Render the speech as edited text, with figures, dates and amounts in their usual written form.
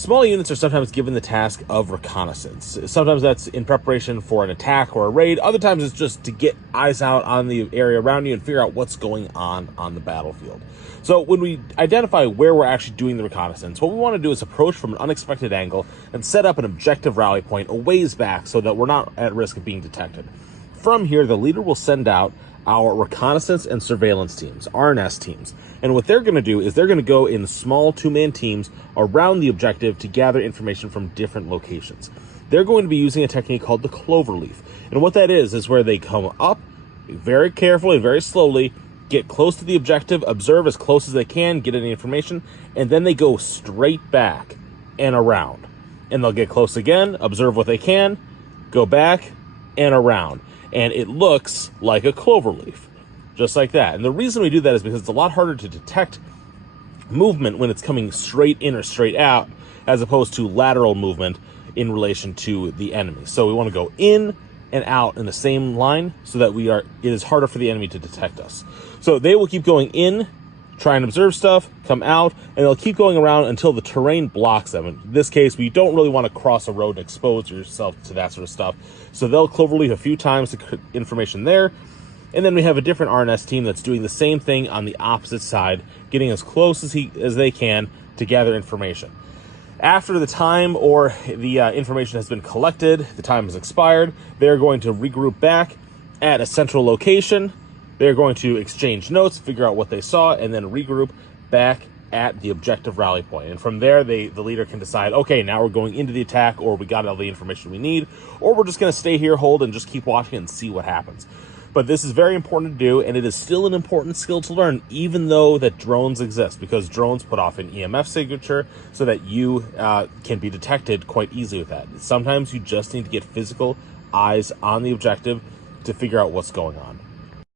Small units are sometimes given the task of reconnaissance. Sometimes that's in preparation for an attack or a raid. Other times it's just to get eyes out on the area around you and figure out what's going on the battlefield. So when we identify where we're actually doing the reconnaissance, what we want to do is approach from an unexpected angle and set up an objective rally point a ways back so that we're not at risk of being detected. From here, the leader will send out our reconnaissance and surveillance teams, RNS teams. And what they're going to do is they're going to go in small two-man teams around the objective to gather information from different locations. They're going to be using a technique called the cloverleaf. And what that is where they come up very carefully, very slowly, get close to the objective, observe as close as they can, get any information, and then they go straight back and around. And they'll get close again, observe what they can, go back and around. And it looks like a cloverleaf, just like that. And the reason we do that is because it's a lot harder to detect movement when it's coming straight in or straight out, as opposed to lateral movement in relation to the enemy. So we want to go in and out in the same line so that it is harder for the enemy to detect us. So they will keep going in, try and observe stuff, come out, and they'll keep going around until the terrain blocks them. In this case, we don't really want to cross a road and expose yourself to that sort of stuff. So they'll cloverleaf a few times to get information there. And then we have a different RNS team that's doing the same thing on the opposite side, getting as close as they can to gather information. After the time or the information has been collected, the time has expired, they're going to regroup back at a central location. They're going to exchange notes, figure out what they saw, and then regroup back at the objective rally point. And from there, the leader can decide, okay, now we're going into the attack, or we got all the information we need, or we're just going to stay here, hold, and just keep watching and see what happens. But this is very important to do, and it is still an important skill to learn, even though that drones exist, because drones put off an EMF signature so that you can be detected quite easily with that. Sometimes you just need to get physical eyes on the objective to figure out what's going on.